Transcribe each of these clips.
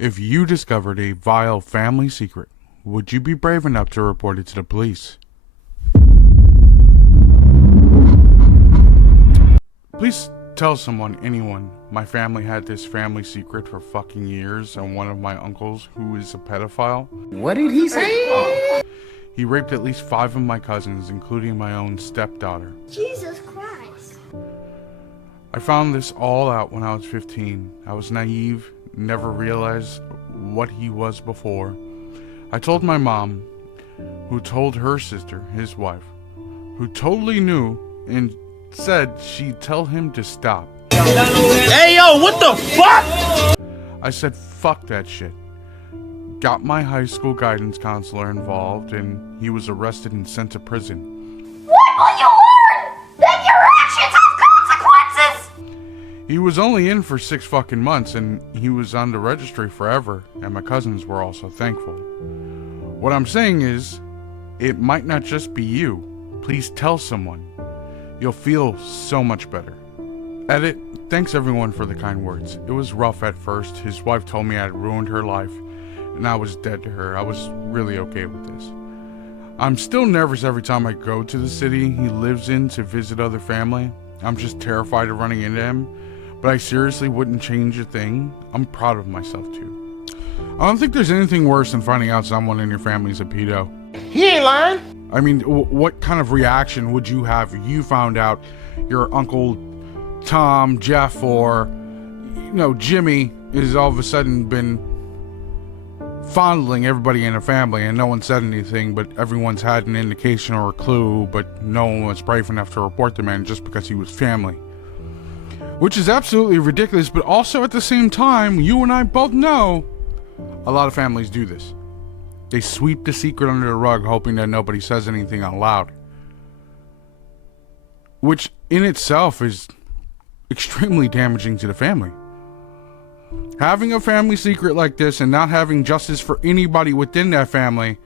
If you discovered a vile family secret, would you be brave enough to report it to the police? Please tell someone, anyone. My family had this family secret for fucking years, and one of my uncles, who is a pedophile. What did he say? He raped at least 5 of my cousins, including my own stepdaughter. Jesus Christ. I found this all out when I was 15. I was naive, never realized what he was before. I told my mom, who told her sister, his wife, who totally knew and said she'd tell him to stop. Hey yo, what the fuck? I said fuck that shit. Got my high school guidance counselor involved, and he was arrested and sent to prison. When will you learn that your actions have consequences? He was only in for 6 fucking months, and he was on the registry forever, and my cousins were also thankful. What I'm saying is, it might not just be you. Please tell someone. You'll feel so much better. Edit. Thanks everyone for the kind words. It was rough at first. His wife told me I'd ruined her life, and I was dead to her. I was really okay with this. I'm still nervous every time I go to the city he lives in to visit other family. I'm just terrified of running into him, but I seriously wouldn't change a thing. I'm proud of myself too. I don't think there's anything worse than finding out someone in your family's a pedo. He ain't lying. I mean, what kind of reaction would you have if you found out your Uncle Tom, Jeff, or, Jimmy is all of a sudden been fondling everybody in the family and no one said anything, but everyone's had an indication or a clue, but no one was brave enough to report the man just because he was family? Which is absolutely ridiculous, but also at the same time, you and I both know a lot of families do this. They sweep the secret under the rug, hoping that nobody says anything out loud. Which in itself is extremely damaging to the family. Having a family secret like this and not having justice for anybody within that family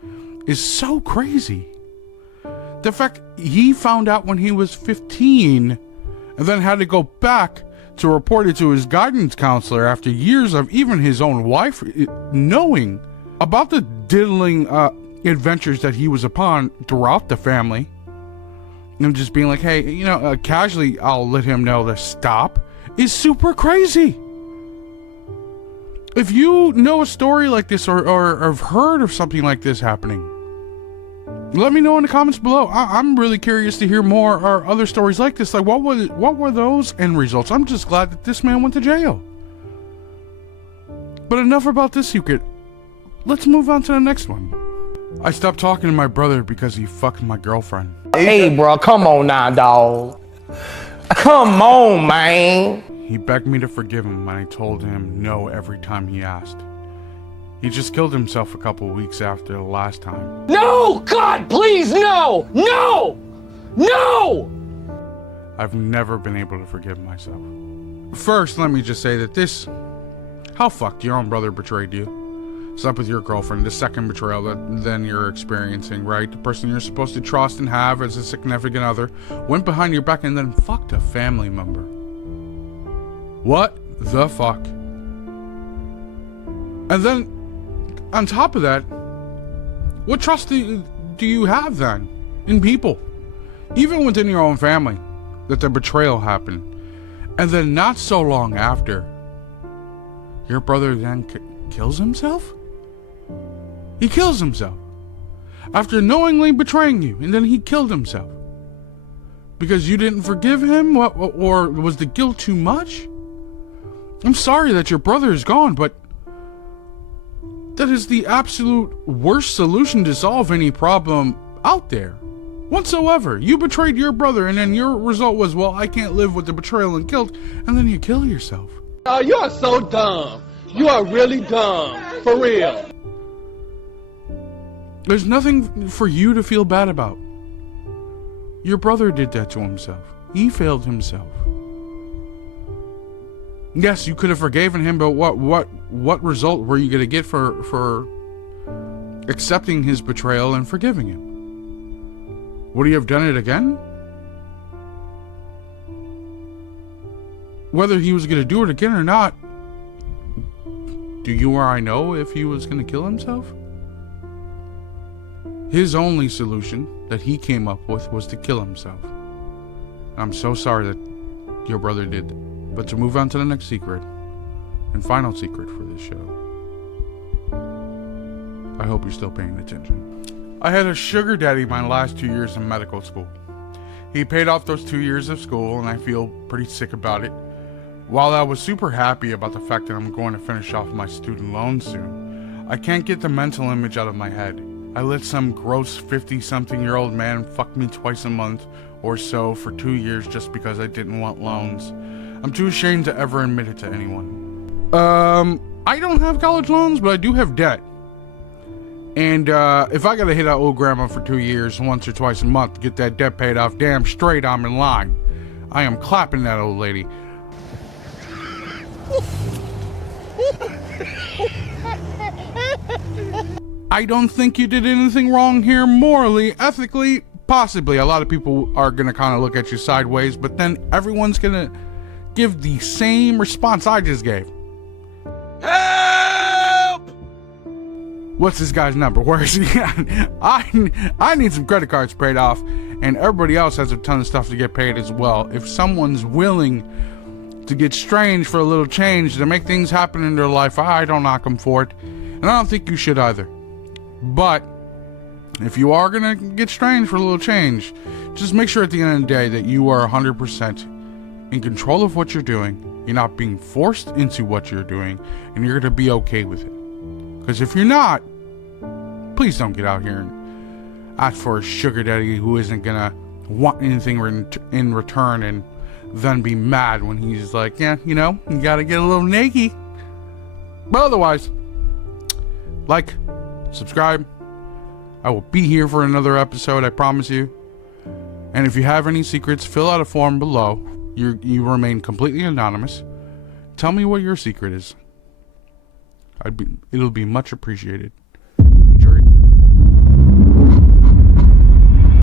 is so crazy. The fact he found out when he was 15 and then had to go back to report it to his guidance counselor after years of even his own wife knowing about the diddling adventures that he was upon throughout the family, and just being like, hey, casually I'll let him know to stop, is super crazy. If you know a story like this or have heard of something like this happening, let me know in the comments below. I'm really curious to hear more or other stories like this. Like, what were those end results? I'm just glad that this man went to jail. But enough about this secret. Let's move on to the next one. I stopped talking to my brother because he fucked my girlfriend. Hey bro, come on now, dog. Come on, man. He begged me to forgive him, and I told him no every time he asked. He just killed himself a couple weeks after the last time. No, God, please, no! No! No! I've never been able to forgive myself. First, let me just say that how fucked your own brother betrayed you. Slept with your girlfriend, the second betrayal then you're experiencing, right? The person you're supposed to trust and have as a significant other went behind your back and then fucked a family member. What the fuck? And then, on top of that, what trust do you have then in people? Even within your own family, that the betrayal happened. And then not so long after, your brother then kills himself? He kills himself after knowingly betraying you, and then he killed himself because you didn't forgive him, or was the guilt too much? I'm sorry that your brother is gone, but that is the absolute worst solution to solve any problem out there whatsoever. You betrayed your brother, and then your result was, well, I can't live with the betrayal and guilt, and then you kill yourself. Oh, you are so dumb. You are really dumb. For real. There's nothing for you to feel bad about. Your brother did that to himself. He failed himself. Yes, you could have forgiven him, but what result were you going to get for accepting his betrayal and forgiving him? Would he have done it again? Whether he was going to do it again or not, Do you or I know if he was going to kill himself? His only solution that he came up with was to kill himself. I'm so sorry that your brother did. But to move on to the next secret, and final secret for this show, I hope you're still paying attention. I had a sugar daddy my last 2 years in medical school. He paid off those 2 years of school, and I feel pretty sick about it. While I was super happy about the fact that I'm going to finish off my student loan soon, I can't get the mental image out of my head. I let some gross 50-something-year-old man fuck me twice a month or so for 2 years just because I didn't want loans. I'm too ashamed to ever admit it to anyone. I don't have college loans, but I do have debt. And if I gotta hit out old grandma for 2 years, once or twice a month to get that debt paid off, damn straight I'm in line. I am clapping that old lady. I don't think you did anything wrong here morally, ethically, possibly. A lot of people are gonna kind of look at you sideways, but then everyone's gonna give the same response I just gave. Help! What's this guy's number? Where is he at? I need some credit cards paid off, and everybody else has a ton of stuff to get paid as well. If someone's willing to get strange for a little change, to make things happen in their life, I don't knock them for it, and I don't think you should either. But if you are gonna get strange for a little change, just make sure at the end of the day that you are 100% in control of what you're doing. You're not being forced into what you're doing, and you're gonna be okay with it. Because if you're not, please don't get out here and ask for a sugar daddy who isn't gonna want anything in return, and then be mad when he's like, yeah, you know, you gotta get a little naked. But otherwise, like, subscribe. I will be here for another episode, I promise you. And if you have any secrets, fill out a form below. You remain completely anonymous. Tell me what your secret is. It'll be much appreciated.